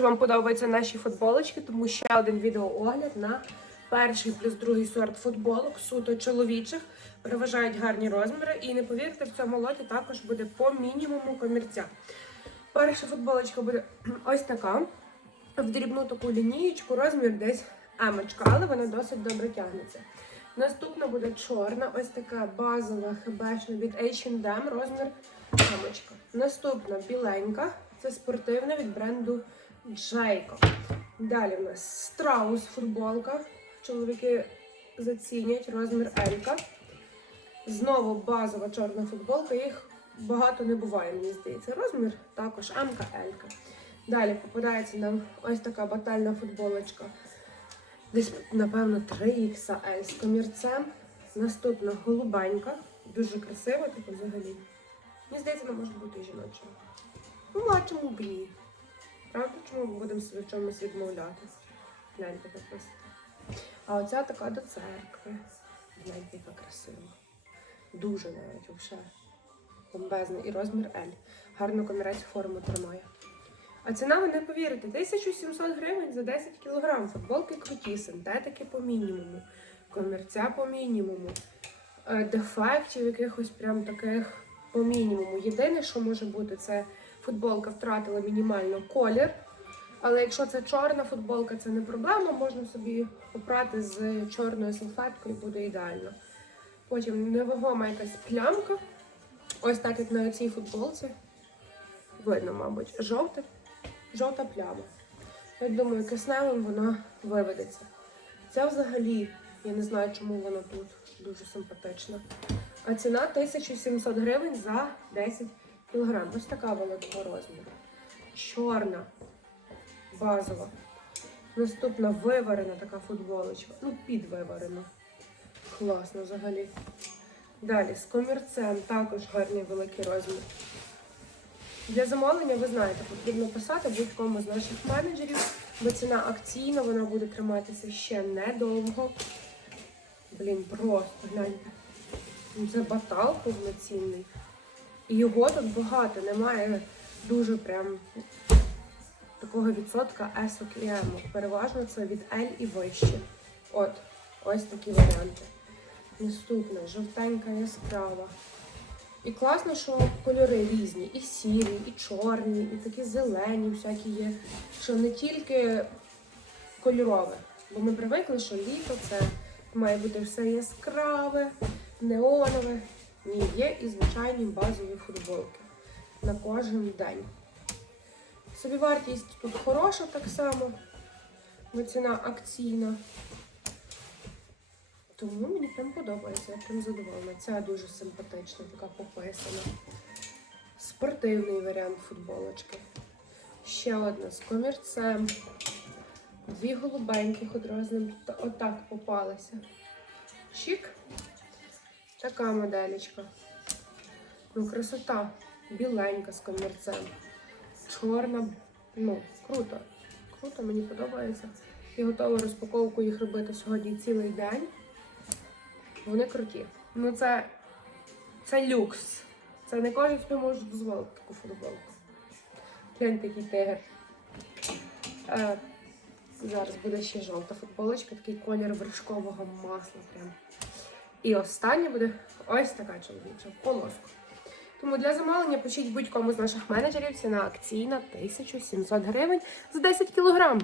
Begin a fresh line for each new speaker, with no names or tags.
Вам подобаються наші футболочки, тому ще один відеоогляд на перший плюс другий сорт футболок, суто чоловічих. Переважають гарні розміри. І не повірте, в цьому лоті також буде по мінімуму комірця. Перша футболочка буде ось така. В дрібну таку лінієчку, розмір десь емочка, але вона досить добре тягнеться. Наступна буде чорна, ось така базова хебешна від H&M, розмір емочка. Наступна біленька, це спортивна від бренду Джейко. Далі в нас страус футболка. Чоловіки зацінять розмір Елька. Знову базова чорна футболка. Їх багато не буває, мені здається. Розмір також М-ка, Елька. Далі попадається нам ось така батальна футболочка. Десь, напевно, 3XL з комірцем. Наступна голубенька. Дуже красива, типу взагалі. Мені здається, вона може бути і жіночою. Ну, а чому б ні? Правда, чому ми будемо собі в чомусь відмовляти? Гляньте, яка красива. А оця така до церкви. Гляньте, яка красива. Дуже навіть взагалі. Бомбезна. І розмір L. Гарно комірець форму тримає. А ціна, ви не повірите, 1700 гривень за 10 кг. Футболки круті, синтетики по мінімуму, комірця по мінімуму, е, дефектів якихось прям таких по мінімуму. Єдине, що може бути, це футболка втратила мінімально колір. Але якщо це чорна футболка, це не проблема, можна собі попрати з чорною салфеткою, буде ідеально. Потім невагома якась плямка. Ось так, як на цій футболці. Видно, мабуть, жовте, жовта пляма. Я думаю, кисневим вона виведеться. Це взагалі, я не знаю, чому воно тут дуже симпатично. А ціна 1700 гривень за 10 кг. Ось така великого розміру. Чорна, базова. Наступна виварена така футболочка. Ну, підвиварена. Класно взагалі. Далі з комірцем також гарний великий розмір. Для замовлення, ви знаєте, потрібно писати будь-кому з наших менеджерів, бо ціна акційна, вона буде триматися ще недовго. Блін, просто гляньте. Це батал повноцінний. Його тут багато, немає дуже прям такого відсотка есок і емок. Переважно це від L і вище. От, ось такі варіанти. Наступна жовтенька яскрава. І класно, що кольори різні, і сірі, і чорні, і такі зелені, всякі є. Що не тільки кольорове. Бо ми привикли, що літо це має бути все яскраве, неонове. Є і звичайні базові футболки на кожен день. Собівартість тут хороша так само, бо ціна акційна. Тому мені прям подобається, я прям задоволена. Ця дуже симпатична, така пописана. Спортивний варіант футболочки. Ще одна з комірцем. Дві голубеньких одразу отак попалися. Чик. Така моделечка. Ну, красота. Біленька з комірцем. Чорна. Ну, круто. Круто, мені подобається. Я готова розпаковку їх робити сьогодні цілий день. Вони круті. Ну це, це люкс. Це не кожен собі може дозволити таку футболку. Гляньте, який тигр. Е, зараз буде ще жовта футболочка, такий колір вершкового масла. Прям. І остання буде ось така чоловіча в полоску. Тому для замовлення пишіть будь-кому з наших менеджерів ціна акційна 1700 гривень за 10 кілограм.